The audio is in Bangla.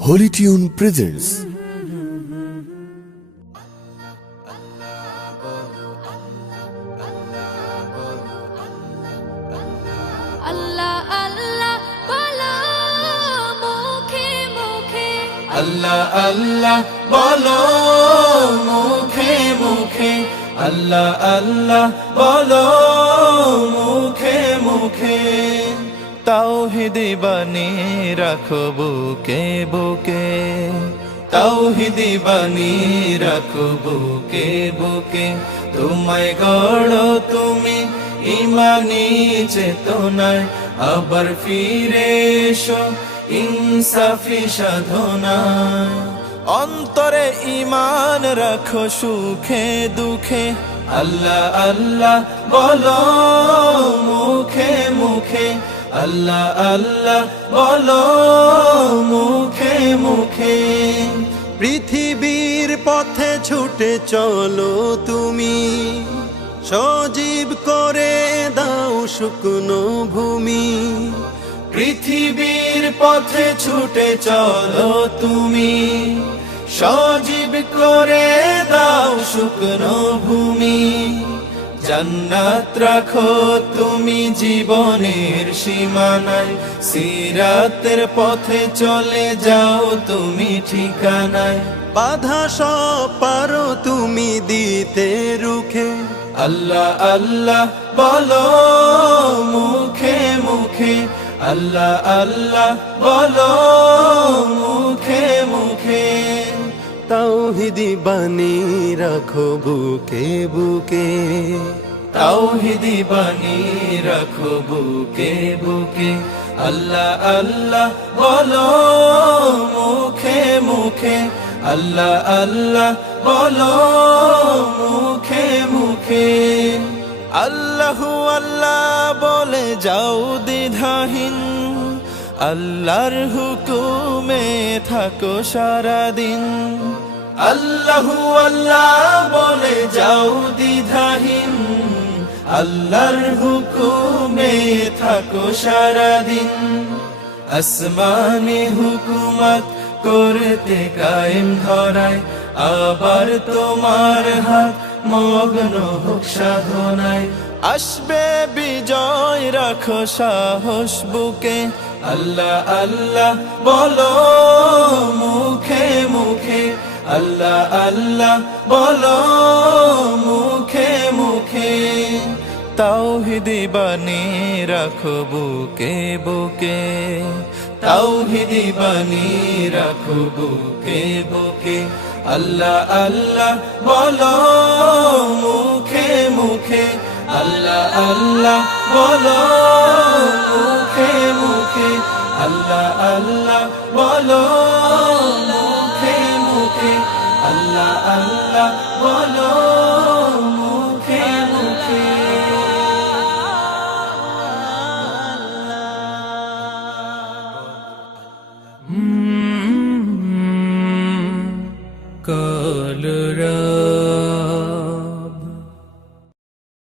Holy Tune presents Allah Allah bolo mukhe mukhe Allah Allah bolo mukhe mukhe Allah Allah bolo mukhe mukhe তাওহীদি বাণী রাখো বুকে বুকে তাওহীদি বাণী রাখো বুকে বুকে তোমায় গড়ো তুমি ইমানি চেতনায় আবার ফিরে এসো ইনসাফি সাধনায় অন্তরে ঈমান রাখো সুখে দুঃখে আল্লাহ আল্লাহ বলো মুখে মুখে আল্লাহ আল্লাহ বলো মুখে মুখে পৃথিবীর পথে ছুটে চলো তুমি সজীব করে দাও শুকনো ভূমি পৃথিবীর পথে ছুটে চলো তুমি সজীব করে দাও শুকনো ভূমি জান্নাত রাখো তুমি জীবনের সীমানায় সিরাতের পথে চলে যাও তুমি ঠিকানায় বাধা সব পারো তুমি দিতে রুখে আল্লাহ আল্লাহ বলো মুখে মুখে আল্লাহ আল্লাহ বলো মুখে মুখে তাওহীদি বাণী রাখো বুকে বুকে তাওহীদি বাণী রাখো বুকে বুকে আল্লাহ আল্লাহ বলো মুখে মুখে আল্লাহ আল্লাহ বলো মুখে মুখে আল্লাহু আল্লাহ বলে যাও দ্বিধাহীন আল্লাহর হুকুমে থাকো সারাদিন আল্লাহু আল্লাহ বলে যাও দ্বিধাহীন আল্লাহর হুকুমে থাকো সারাদিন আসমানি হুকুমত করতে কায়েম ধরায় আবার তোমার হাত মগ্ন হোক সাধনায় আসবে বিজয় রাখো সাহস বুকে আল্লাহ আল্লাহ বলো মুখে মুখে আল্লাহ আল্লাহ বলো মুখে মুখে তাওহীদি বাণী রাখো বুকে বুকে তাওহীদি বাণী রাখো বুকে বুকে আল্লাহ আল্লাহ বলো মুখে মুখে আল্লাহ আল্লাহ বলো মুখে মুখে আল্লাহ আল্লাহ বলো মুখে মুখে আল্লাহ আল্লাহ বলো